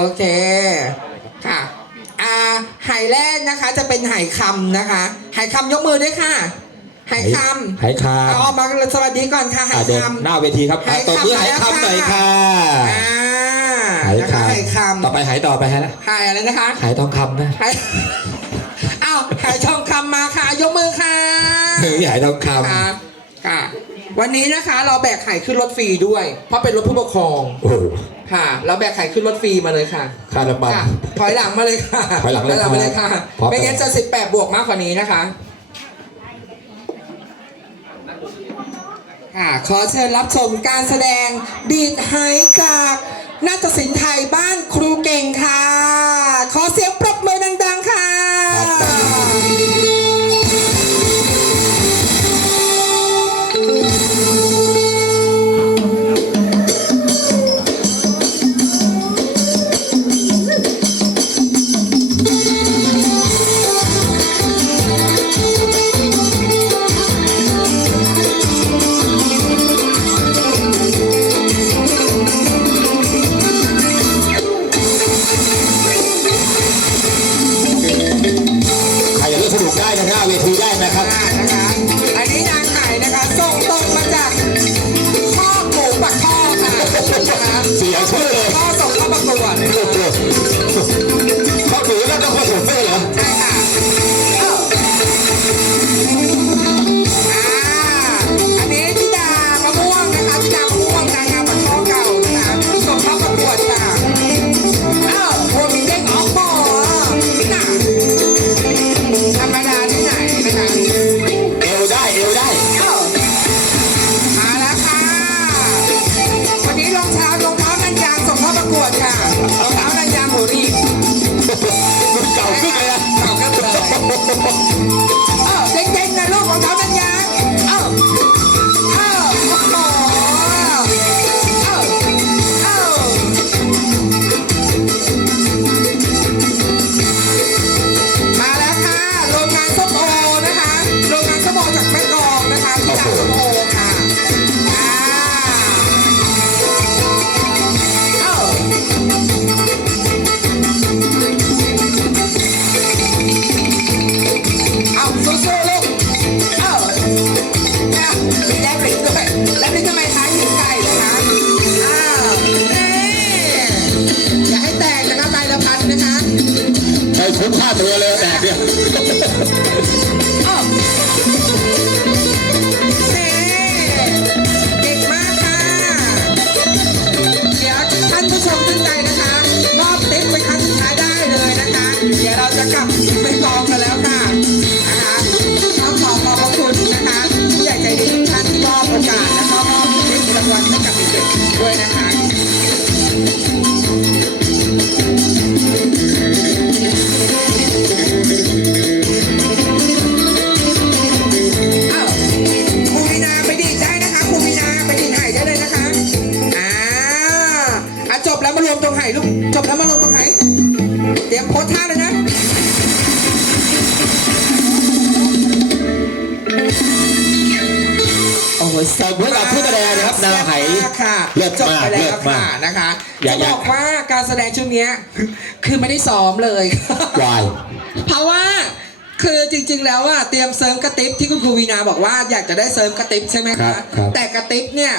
โอเค ค่ะ อ่าไหแรกนะคะ จะเป็นไหคำนะคะไหคำยกมือด้วยค่ะไหคำหายคาเอาออกมาสวัสดีก่อนค่ะไหอะเดินคำหน้าเวทีครับอะหายตบมือคำหายแล้วคำหน่อยค่ะค่ะอ่าหายนะคะคำไหคำต่อไปหายต่อไปฮะไหอะไรนะคะ หายทองคำนะไหอ้าวไหทองคำมาค่ะ ยกมือค่ะหรือหายทองคค่ะค่ะ วันนี้นะคะเราแบกไข่ขึ้นรถฟรีด้วย เพราะเป็นรถผู้ปกครองำโอ้โห ค่ะ เราแบกไข่ขึ้นรถฟรีมาเลยค่ะค่าน้ำมัน ค่ะถอยหลังมาเลยค่ะถอยหลังเลยมาเลยค่ะพร้อม ไม่งั้นจะ18บวกมากกว่านี้นะคะค่ะขอเชิญรับชมการแสดงดีดไฮจากนาฏศิลป์ไทยบ้านครูเก่งค่ะ นะ ハハハハ! คุ้มค่าตัวเลยแตกเนี่ย อะจบแล้วมารวมตรงไห่ลูก จบแล้วมารวมตรงไห่เตรียมโพสท่าเลยนะโอ้โหสมให้กับผู้แสดงนะครับนางไหค่ะเลิศจบมากไปเลิแล้วศมาค่ะก นะคะอย่าจะอย่าบอกว่าการแสดงช่วงเนี้ย คือไม่ได้ซ้อมเลย วาย เพราะว่าคือจริง ๆ แล้วอะเตรียมเสริมกระติบที่คุณครูวีนาบอกว่าอยากจะได้เสริมกระติบใช่ไหมครัคะบครับแต่กระติบเนี่ย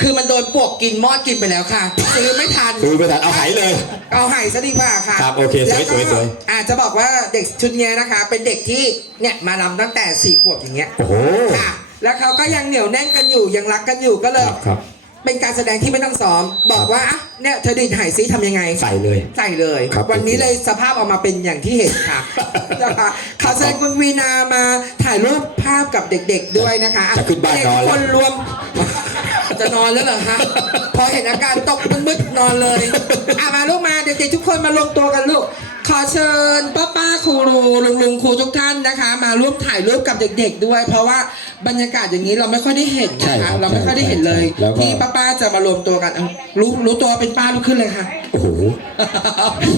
คือมันโดนปวกกินมอดกินไปแล้วค่ะ ซื้อไม่ทัน ซื้อไปทันเอาไหเลย เอาไห่ซะดีกว่าค่ะครับโอเคสวยแล้วก็สวยสวย อาจจะบอกว่าเด็กชุดเนี้ยนะคะ เป็นเด็กที่เนี่ยมารำตั้งแต่สี่ขวบอย่างเงี้ย โอ้โห ค่ะ แล้วเขาก็ยังเหนียวแน่นกันอยู่ยังรักกันอยู่ก็เลคยรับครับ เป็นการแสดงที่ไม่ต้องซ้อม บอกว่าอะเนี่ยเธอดีดไห่ซิทำยังไง ใส่เลย ใส่เลย ครับวันนี้เลยสภาพออกมาเป็นอย่างที่เห็นค่ะ นะคะขอเชิญคุณวีนามาถ่ายรูปภาพกับเด็กๆด้วยนะคะจะขึ้นบ้านนอนเด็กแล้ว คนรวม จะนอนแล้วเหรอฮะ พอเห็นอาการตกมึดๆนอนเลย อะมาลูกมา เด็กๆทุกคนมาลงตัวกันลูก อเชิญป้าป้าๆครูลุงลุงครูทุกท่านนะคะ มาร่วมถ่ายรูปกับเด็ก ๆ ด้วย เพราะว่าบรรยากาศอย่างนี้เราไม่ค่อยได้เห็นใช่นะครัคะบเราไม่ค่อยได้เห็นเลย แล้วก็ ที่ป้าป้าๆจะมารวมตัวกันเอารู้รู้ตัวเป็นป้าลุกขึ้นเลยค่ะ โอ้โห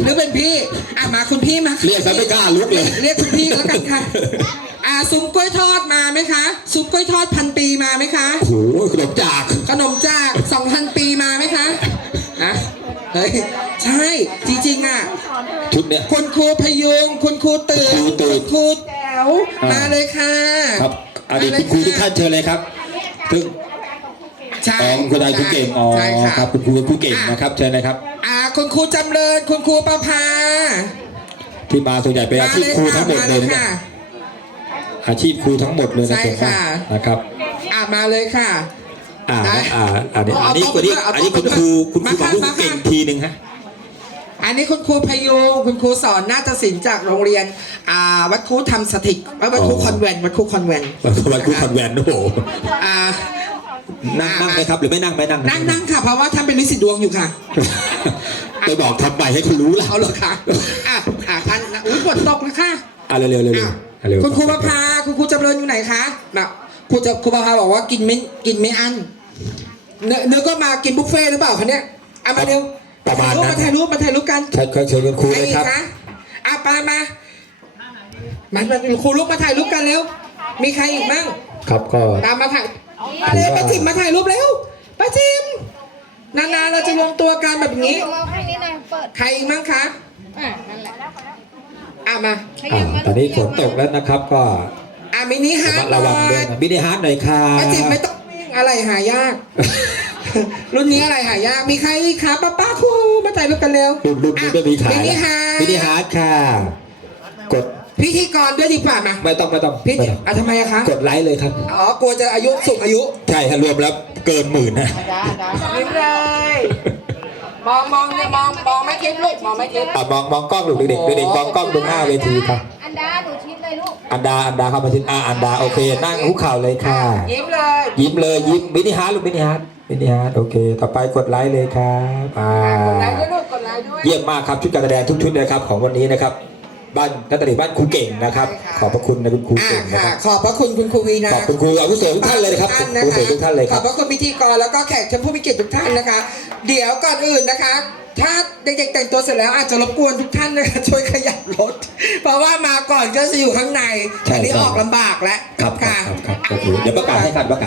หรือเป็นพี่อะมาคุณพี่มาเรียกซะไม่กล้าลุกเลย เรียกคุณพี่แล้วกันค่ะอ่าซุ้มกล้วยทอดมาไหมคะซุ้มกล้วยทอดพันปีมาไหมคะ โอ้โหขนมจาก ขนมจากสองพันปีมาไหมคะนะเฮ้ย ใช่ จริงๆอะ ชุดเนี้ย คุณครูพยุง คุณครูตื่นครูตื่นคุณครูแจ๋วอ่ามมาเลยค่ะครับอดีตคุณครูทุกท่านเชิญเลยครับซึ่งใช่อ๋อคุณนายครูเก่งอ๋อใช่ค่ะ ครับคุณครูครูเก่งนะครับเชิญเลยครับ อ่าคุณครูจำเริญคุณครูประภาที่มาส่วนใหญ่เป็นอาชีพครูทั้งหมดเลยนะเนี่ยค่ะอาชีพครูทั้งหมดเลยนะใช่ส่วนมากค่ะ นะครับอ่ามาเลยค่ะ อ่าได้อ่าอันนี้เอาอันนี้เอาคนนี้เอาอันนี้เอาคุณครูคุณครูมาบอกค่ะลูกเก่งมาค่ะทีหนึ่งฮะ อันนี้คุณครูพยุงคุณครูสอนนาฏศิลป์จากโรงเรียนอ่าวัดครูธรรมสถิตวัดครูคอนแวนต์วัดครูคอนแวนต์วันครูคอนแวนต์โอ้โหอ่า นั่งนั่งไหมครับหรือไม่นั่งไม่นั่งนั่งนั่งค่ะ เพราะว่าท่านเป็นนิสิตดวงอยู่ค่ะ ไปบอกทำไมให้คุณรู้ล่ะเอาเหรอคะอะอะท่านอุ้ยฝนตกเลยค่ะอะเร็วเร็วเร็วเร็วอะอะเร็วคุณครูประภาคุณครูจำเริญอยู่ไหนคะแบบครูจะครูประภาบอกว่ากินไม่กินไม่อั้นเนื้อเนื้อก็มากินบุฟเฟ่ต์หรือเปล่าคะเนี่ยเอามาเร็ว ประมาณนั้นมาถ่ายรูปมาถ่ายรูปกันเชิญเชิญคุณครูใครเลยอีคกรับ คะอะปามามามาครูลุกมาถ่ายรูปกันเร็ว มีใครอีกมั่ง ครับก็ ตามมาถ่ายมาเร็วป้าจิมมาถ่ายรูปเร็วป้าจิมนานๆเราจะรวมตัวกันแบบนี้มองข้างนี้หน่อยเปิด ใครอีกมั่งคะอะ นั่นแหละอะมาขอ่ายับมาตอนนี้ฝนตกแล้วนะครับก็อะมินิฮาระร์มัดดระวังด้วยนะบิดฮาร์ดหน่อยครัป้าจิมบไม่ต้องวิ่งอะไรหายาก รุ่นนี้อะไรหายาก มีใครอีกคะป้าป้าครูมาถ่ายรูปกันเร็วรุ่นรุ่นนี้ไม่มีขายมินิแล้วฮาร์บิดดฮาร์ดค่ะ กดพิธีกรด้วยดีกว่ามาไม่ต้องไม่ต้องพิธีไม่ต้องอะทำไมอะคะกดไลค์เลยครับ อ๋อกลัวจะอายุสูงอายุ ใช่ฮะรวมแล้วเกินหมื่นนะยิ้มเลยมองมองเนี่ยมองมองไม่คิดลูกมองไม่คิดอะมองมองกล้องดูเด็กๆเด็กๆมองกล้องดูหน้าเวทีครับอันดาหนูชิดเลยลูกอันดาอันดาเข้ามาชิดอ่าอันดาโอเค นั่งคุกเข่าเลยค่ะ ยิ้มเลย ยิ้มเลยยิ้มมินิฮาร์ดลูกมินิฮาร์ด มินิฮาร์ดโอเค ต่อไปกดไลค์เลยครับอ่ากดไลค์ด้วยลูกกดไลค์ด้วย เยี่ยมมากครับชุดการแสดงทุกชุดนะครับของวันนี้นะครับ บ้านนักเรียนบ้านครูเก่งนะครับ ใช่ค่ะ ขอบพระคุณนะคุณครูอ่าเก่งนะค่ะ ครับขอบพระคุณคุณครูวีนะขอบคุณครูอาวุโสทุกท่านเลยนะครับทุกอาวุโสทุกท่านเลยคขรัอบบพระคุณพิธีกรแล้วก็แขกเชิญผู้มีเกียรติทุกท่านนะคะ เดี๋ยวก่อนอื่นนะคะ ถ้าเด็กๆแต่งตัวเสร็จแล้วอาจจะรบกวนทุกท่านนะคะช่วยขยับรถ เพราะว่ามาก่อนก็จะอยู่ข้างในใช่อันนี้ใช่ออกลำบากแล้ว ครับครับครับครับโอเคเดี๋ยวประกาศให้ครับประกาศ